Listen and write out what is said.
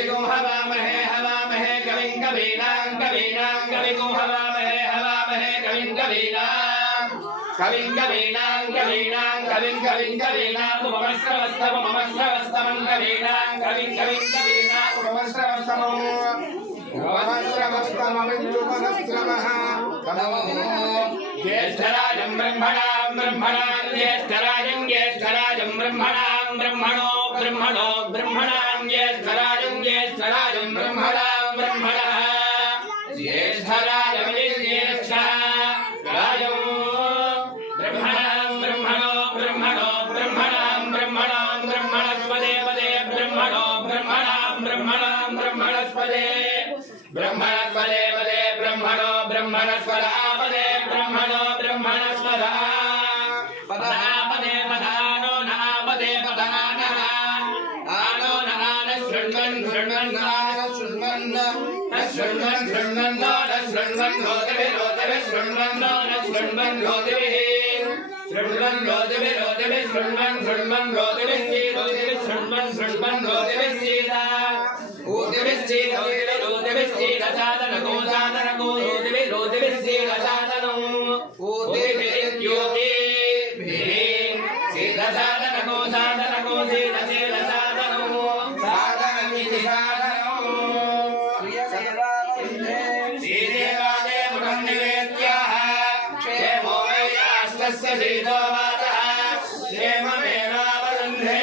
कविगुं हवामहे हवामहे कविं कवीनां कवीनां कविगुं हवामहे हवामहे कविं कवीनां कविं कवीनां कवीनां कविं कविं कवीनां उपमश्रवस्तमं कवीनां कविं कविं कवीनां उपमश्रवस्तमम् उपमश्रवस्तममिन्दुपनश्रवः ज्येष्ठराजं ब्रह्मणां ब्रह्मणां ज्येष्ठराजं ज्येष्ठराजं ब्रह्मणां ब्रह्मणो ब्रह्मणो ब्रह्मणां ज्येष्ठराजं ज्येष्ठराजं ब्रह्मणां ब्रह्मणः ज्येष्ठराजं ज्येष्ठः राजं ब्रह्मणां ब्रह्मणो ब्रह्मणो ब्रह्मणां ब्रह्मणां ब्रह्मणस्पदे पदे ब्रह्मणो ब्रह्मणां ब्रह्मणां ब्रह्मणस्पदे ब्रह्मणस्पदे पदे ब्रह्मणो ब्रह्मणस्पदापदे ब्रह्मणो ब्रह्मणस्पदा पदापदे पदानो नापदे पदानः आनो नान शृण्वन् शृण्वन् शृण्वन् शृण्वन् शृण्वन् शृण्वन् रोदभिः शृण्वन् शृण्वन् रोदभिः शृण्वन् रोदभिः रोदभिः शृण्वन् शृण्वन् रोदभिः शृण्वन् शृण्वन् रोदभिः सीता रोदभिः सीता रोदभिः सीता साधनको साधनको रोदभिः रोदभिः सीता साधनो रोदभिः योगिभिः सीता साधनको साधनको सीता सीता साधनो साधनमिति साधनो श्रीदेवादेवं निवेद्याः क्षेमो वैराष्टस्य सीतो मातः क्षेममेवावरुन्धे